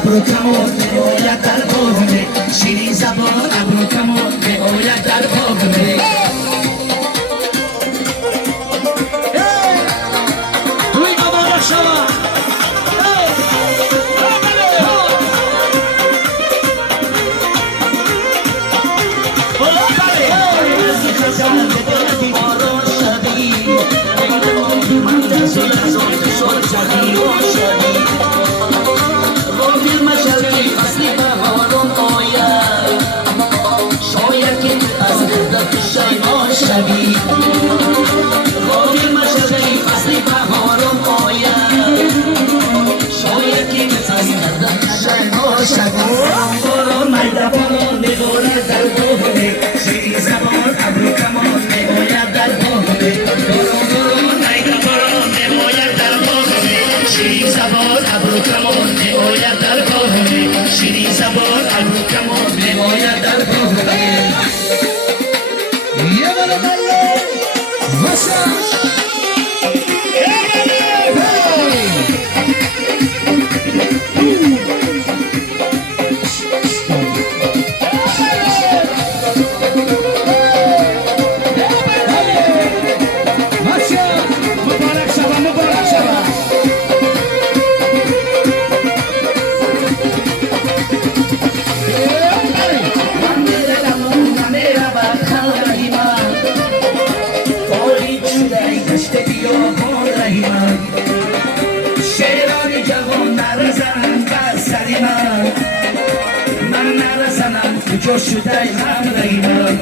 ابرو کمون باید در بغمه شیرین زبان ابرو کمون باید در بغمه توی مبارک شما شده هم رایمان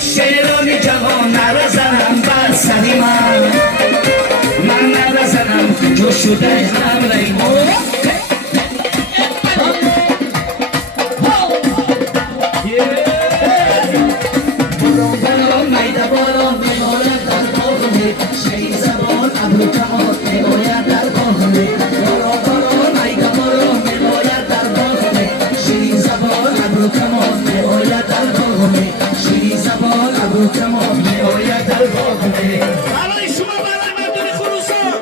شیران جوان نرزنم بر سری من نرزنم کجا شده هم رایمان باران میده باران میباید در باغمه شیرین زبان ابرو کمان میباید در باغمه باران میده باران میباید در باغمه شیرین زبان ابرو کمان میباید در باغمه شیرین زبان ابرو کمان میباید در باغمه برای شما برای مردم خروسان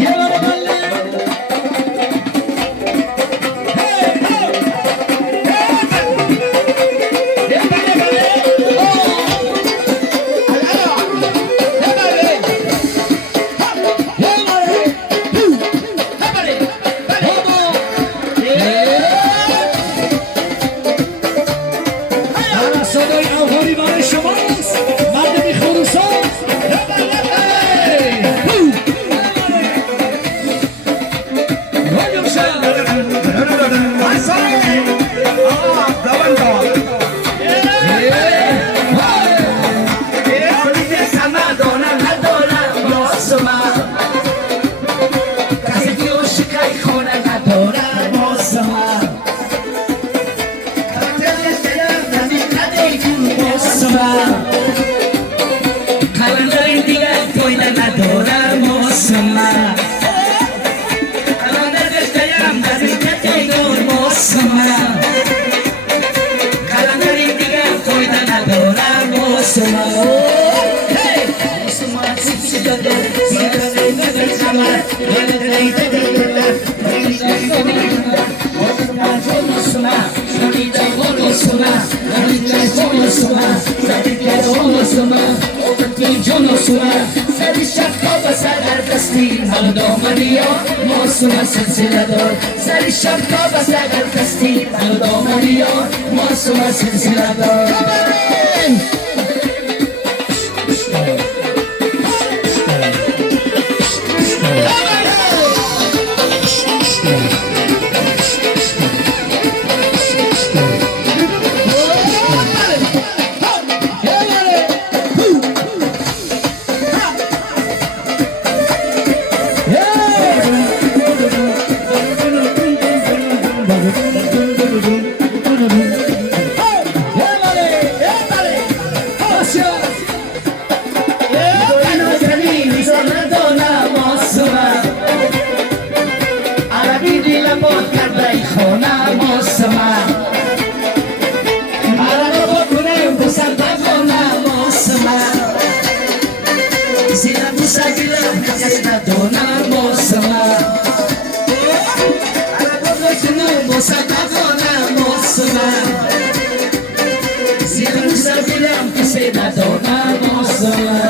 یه بار بله سری شبکا و سگر کستی مردامانی ها ماسوم سلسله دار Silang sa bilang kasi na daw na mosola.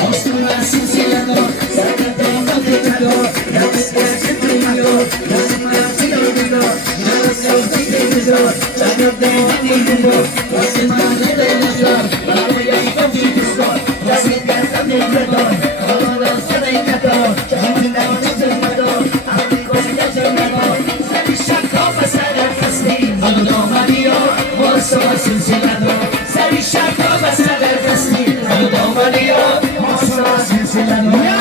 Mosola sisilano, sa katong magkikado, dapat ka sipimago, dapat mga sinulbigo, dapat ka sipimago, dapat ka sipimago, dapat mga